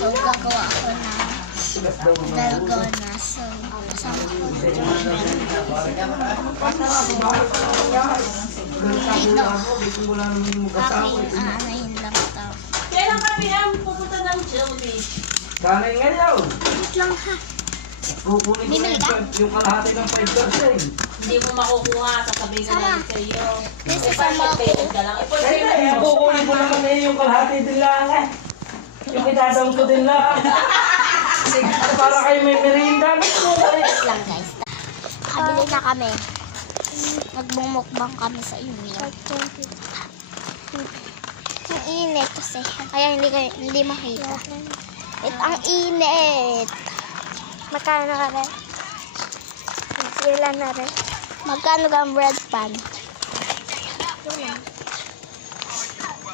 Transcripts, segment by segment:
So, gagawa ako ng dalgona. So, kasama ko dito. Aking aanahin lang ito. Kailan kami ang pupunta ng Jollibee? Kanay ngayon. Wait lang ha. Kukunin ko Bibili ka? yung kalahati ng 5%. Hindi mo makukuha, sasabihin ka namin sa iyo. Kasi Eh, sama bakit ako. payment ka lang? Eh, pwede na Eh, kukunin ko naman yung kalahati din lang eh. Yung itadawin ko din lang. Para kayo may merienda. Wait lang guys. Kabili na kami. Nagbumukbang kami sa inyo. Ang init kasi. Kaya hindi makita. Wait, ang init. Magkano ka rin? Sila na rin. Magkano ka ang bread pan?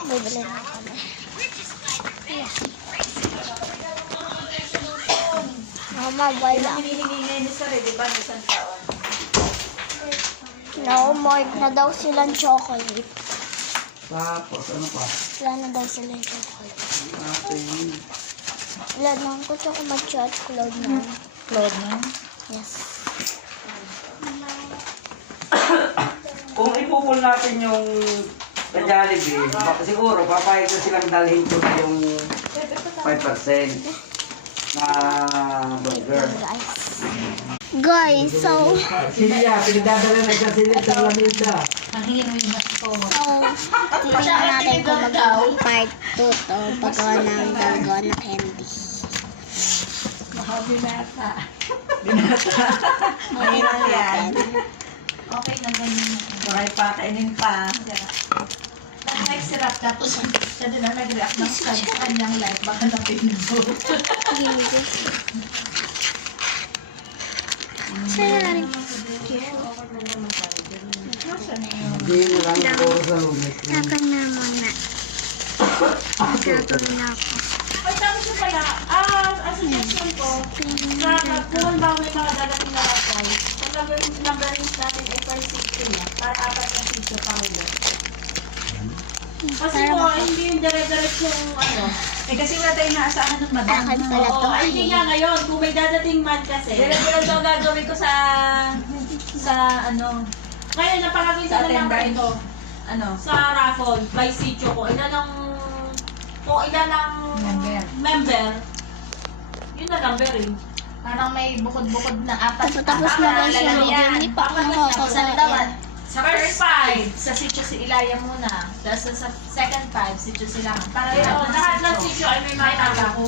Bibili na kami. Mama, wala. hinihingi ngayon ni Sir, di ba? Isang taon. Na-umorg na daw silang chocolate. Tapos ano pa? Wala na daw silang chocolate. Ating... Wala na. Gusto ko mag-chat Cloud9. Cloud9? Yes. Kung ipupul natin yung sa Jollibee, siguro papayag na silang dalhin ko na yung 5% na burger. Guys, so Silya, pinagdadala na siya sila sa Lamida. Ang hingin mo yung ko. titignan natin kung mag-part 2 to paggawa ng dalgona candy. Binata. Mahirap yan. Okay na ganyan. Okay pa, kainin pa. Nag-sirap tapos siya din ang nag-react ng sa kanyang life. Baka napinto. Saan na rin? Hindi na lang ako sa lumis. Tagal na muna. Tagal na ako. Ay, tapos yung pala, ang suggestion ko, kung ba may mga dadating na rapol, pag numberings natin ay per 60 na, para apat na sityo pa ulo. Kasi po, hindi yung dire-diretso yung ano. Eh kasi wala tayong naasahan ng madam. Akin pala to. Ay, hindi nga ngayon, kung may dadating man kasi. Dire-diretso ang gagawin ko sa ano, Ngayon, napakagawin sa ko na lang attendance. ito Ano, sa raffle by sityo ko. Kung ilan ang member, yun na number eh. parang may bukod-bukod na apat. Tapos na ba siya? Lalagyan. Hindi pa ako nakakakain. Sa first 5, sa sityo si Ilaya muna. Tapos sa second 5, sityo sila. Para Lahat ng sityo ay may mga ko.